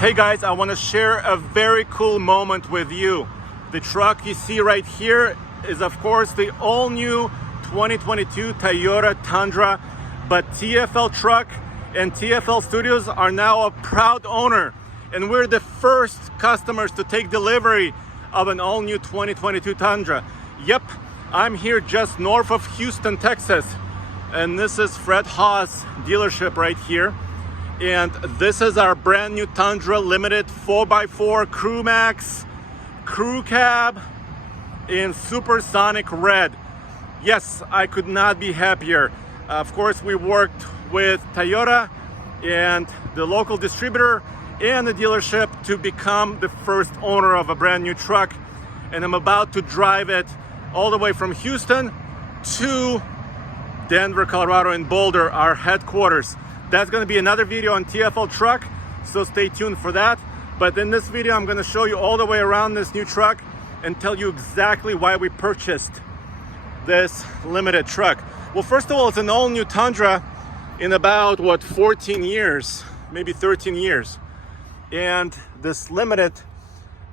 Hey guys, I want to share a very cool moment with you. The truck you see right here is of course the all-new 2022 Toyota Tundra, but TFL Truck and TFL Studios are now a proud owner, and we're the first customers to take delivery of an all-new 2022 Tundra. Yep, I'm here just north of Houston, Texas, and this is Fred Haas dealership right here. And this is our brand new Tundra Limited 4x4 Crew Max Crew Cab in Supersonic Red. Yes, I could not be happier. Of course, we worked with Toyota and the local distributor and the dealership to become the first owner of a brand new truck. And I'm about to drive it all the way from Houston to Denver, Colorado, and Boulder, our headquarters. That's going to be another video on TFL Truck, so stay tuned for that. But in this video, I'm going to show you all the way around this new truck and tell you exactly why we purchased this limited truck. Well, first of all, it's an all-new Tundra in about, 14 years, maybe 13 years. And this limited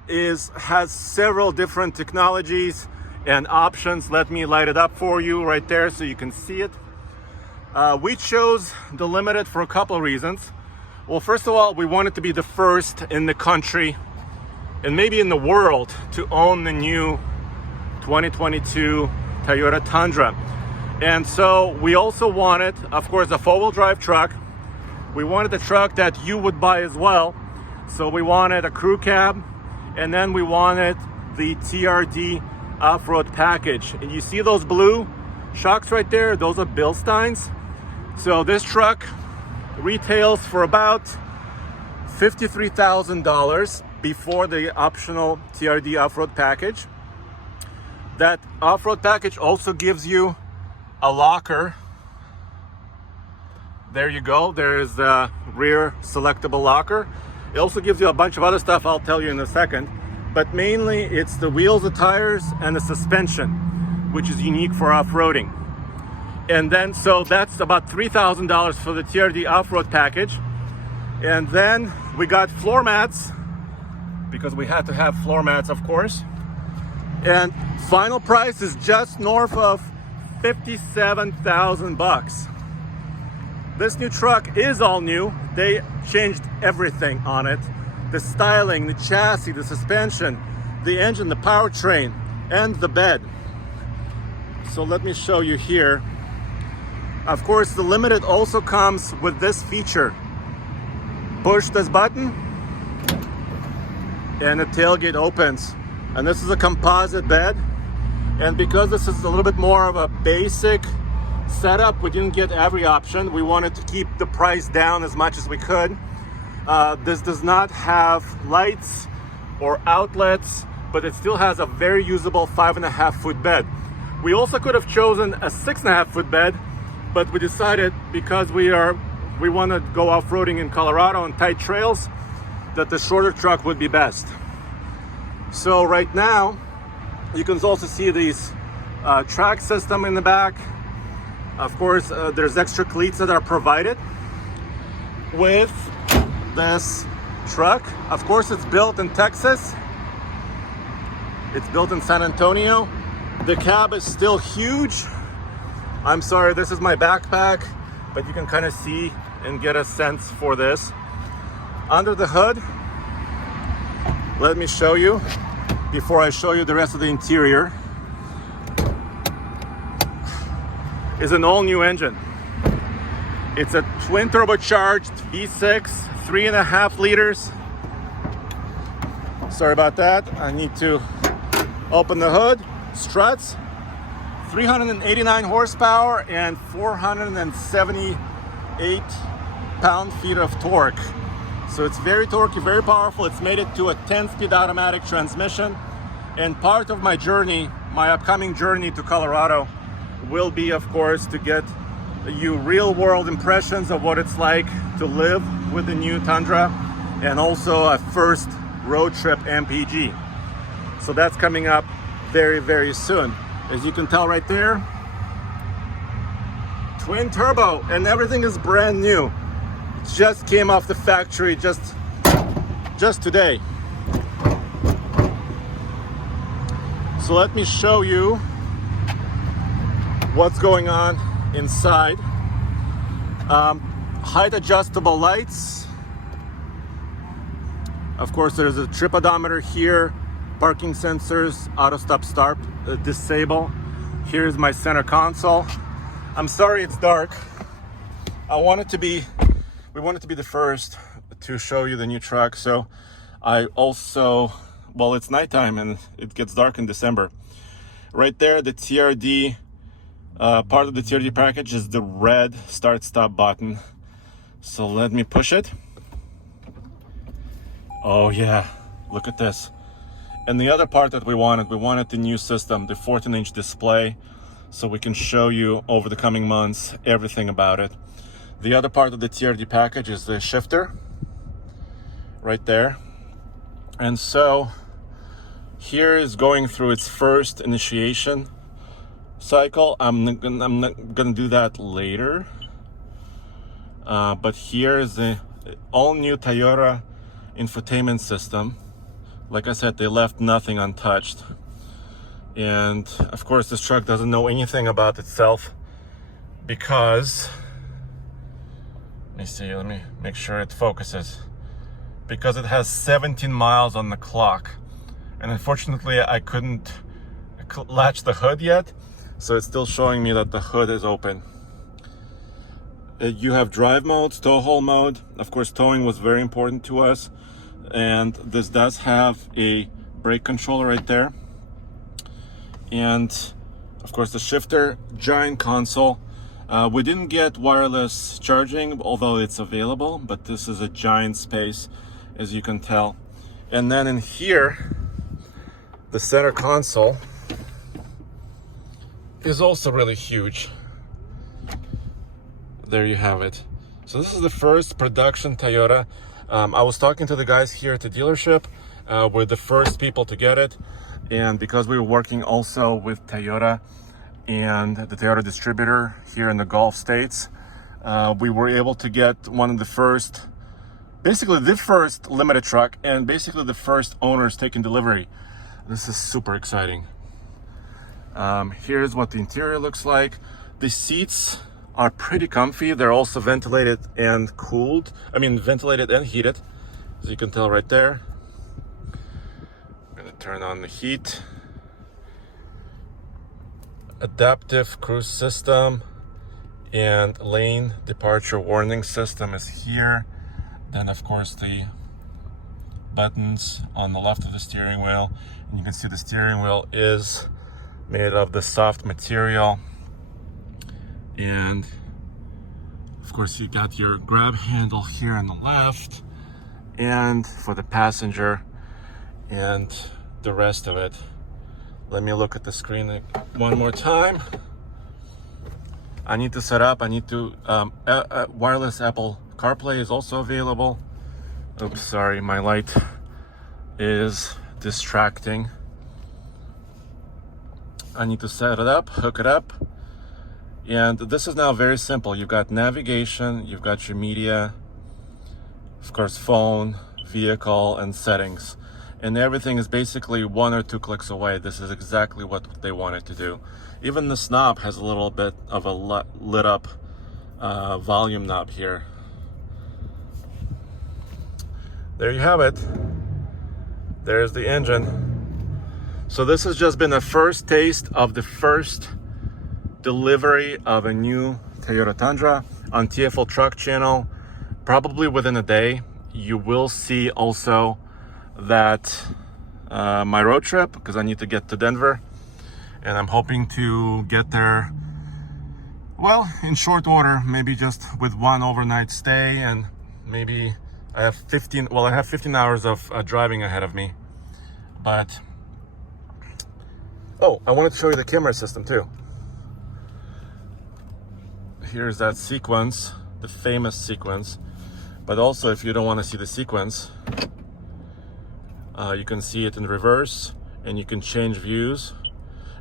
has several different technologies and options. Let me light it up for you right there so you can see it. We chose the Limited for a couple of reasons. Well, first of all, we wanted to be the first in the country and maybe in the world to own the new 2022 Toyota Tundra. And so we also wanted, of course, a four-wheel drive truck. We wanted a truck that you would buy as well. So we wanted a crew cab, and then we wanted the TRD off-road package. And you see those blue shocks right there? Those are Bilsteins. So this truck retails for about $53,000 before the optional TRD off-road package. That off-road package also gives you a locker. There you go. There is the rear selectable locker. It also gives you a bunch of other stuff I'll tell you in a second. But mainly it's the wheels, the tires, and the suspension, which is unique for off-roading. And then, so that's about $3,000 for the TRD off-road package. And then we got floor mats, because we had to have floor mats, of course. And final price is just north of $57,000. This new truck is all new. They changed everything on it. The styling, the chassis, the suspension, the engine, the powertrain, and the bed. So let me show you here. Of course, the Limited also comes with this feature. Push this button and the tailgate opens. And this is a composite bed. And because this is a little bit more of a basic setup, we didn't get every option. We wanted to keep the price down as much as we could. This does not have lights or outlets, but it still has a very usable 5.5-foot bed. We also could have chosen a 6.5-foot bed, but we decided because we want to go off-roading in Colorado on tight trails, that the shorter truck would be best. So right now, you can also see these track system in the back. Of course, there's extra cleats that are provided with this truck. Of course, it's built in Texas. It's built in San Antonio. The cab is still huge. I'm sorry, this is my backpack, but you can kind of see and get a sense for this. Under the hood, let me show you before I show you the rest of the interior, is an all-new engine. It's a twin turbocharged V6, 3.5 liters. Sorry about that. I need to open the hood. Struts, 389 horsepower and 478 pound-feet of torque. So it's very torquey, very powerful. It's made it to a 10-speed automatic transmission. And part of my journey, my upcoming journey to Colorado, will be, of course, to get you real-world impressions of what it's like to live with the new Tundra, and also a first road trip MPG. So that's coming up very, very soon. As you can tell right there, twin turbo, and everything is brand new. It just came off the factory just just today. So let me show you what's going on inside. Height adjustable lights. Of course, there's a trip odometer here, parking sensors, auto stop start, disable. Here's my center console. I'm sorry it's dark. We wanted to be the first to show you the new truck. So I also, well, it's nighttime and it gets dark in December. Right there, the TRD, part of the TRD package is the red start stop button. So let me push it. Oh yeah, look at this. And the other part that we wanted the new system, the 14-inch display, so we can show you over the coming months everything about it. The other part of the TRD package is the shifter, right there. And so here is going through its first initiation cycle. I'm not gonna do that later. But here is the all-new Toyota Infotainment system. Like I said, they left nothing untouched. And of course, this truck doesn't know anything about itself because, let me make sure it focuses. Because it has 17 miles on the clock. And unfortunately, I couldn't latch the hood yet. So it's still showing me that the hood is open. You have drive modes, tow haul mode. Of course, towing was very important to us. And this does have a brake controller right there. And of course the shifter, giant console. We didn't get wireless charging, although it's available, but this is a giant space, as you can tell. And then in here, the center console is also really huge. There you have it. So this is the first production Toyota. I was talking to the guys here at the dealership. We're the first people to get it. And because we were working also with Toyota and the Toyota distributor here in the Gulf States, we were able to get one of the first, basically the first limited truck and basically the first owners taking delivery. This is super exciting. Here's what the interior looks like. The seats are pretty comfy. They're also ventilated and cooled. Ventilated and heated, as you can tell right there. I'm gonna turn on the heat. Adaptive cruise system and lane departure warning system is here. Then of course the buttons on the left of the steering wheel. And you can see the steering wheel is made of the soft material. And of course you got your grab handle here on the left and for the passenger and the rest of it. Let me look at the screen one more time. I need to set up, wireless Apple Carplay is also available. Oops, sorry, my light is distracting. I need to set it up, hook it up. And this is now very simple. You've got navigation, you've got your media, of course, phone, vehicle, and settings. And everything is basically 1 or 2 clicks away. This is exactly what they wanted to do. Even the knob has a little bit of a lit up volume knob here. There you have it. There's the engine. So this has just been a first taste of the first delivery of a new Toyota Tundra on TFL Truck channel. Probably within a day, you will see also that my road trip, because I need to get to Denver, and I'm hoping to get there, well, in short order, maybe just with one overnight stay, and maybe I have 15 hours of driving ahead of me. But oh, I wanted to show you the camera system too. Here's that sequence, the famous sequence. But also, if you don't want to see the sequence, you can see it in reverse and you can change views.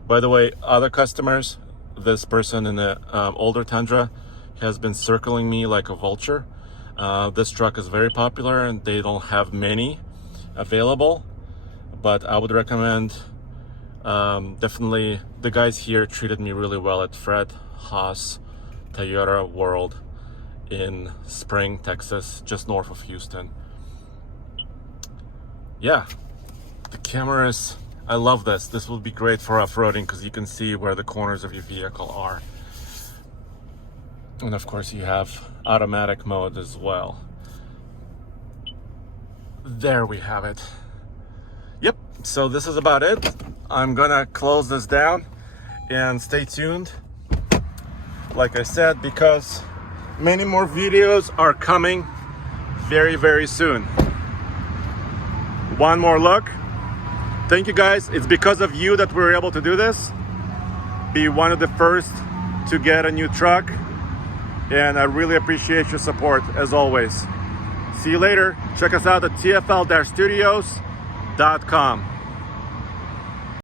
By the way, other customers, this person in the older Tundra has been circling me like a vulture. This truck is very popular and they don't have many. available, but I would recommend definitely. The guys here treated me really well at Fred Haas Toyota World in Spring, Texas, just north of Houston. Yeah, the cameras, I love this. This will be great for off-roading because you can see where the corners of your vehicle are. And of course you have automatic mode as well. There we have it. Yep, so this is about it. I'm gonna close this down and stay tuned. Like I said, because many more videos are coming very, very soon. One more look. Thank you guys. It's because of you that we're able to do this. Be one of the first to get a new truck. And I really appreciate your support as always. See you later. Check us out at tfl-studios.com.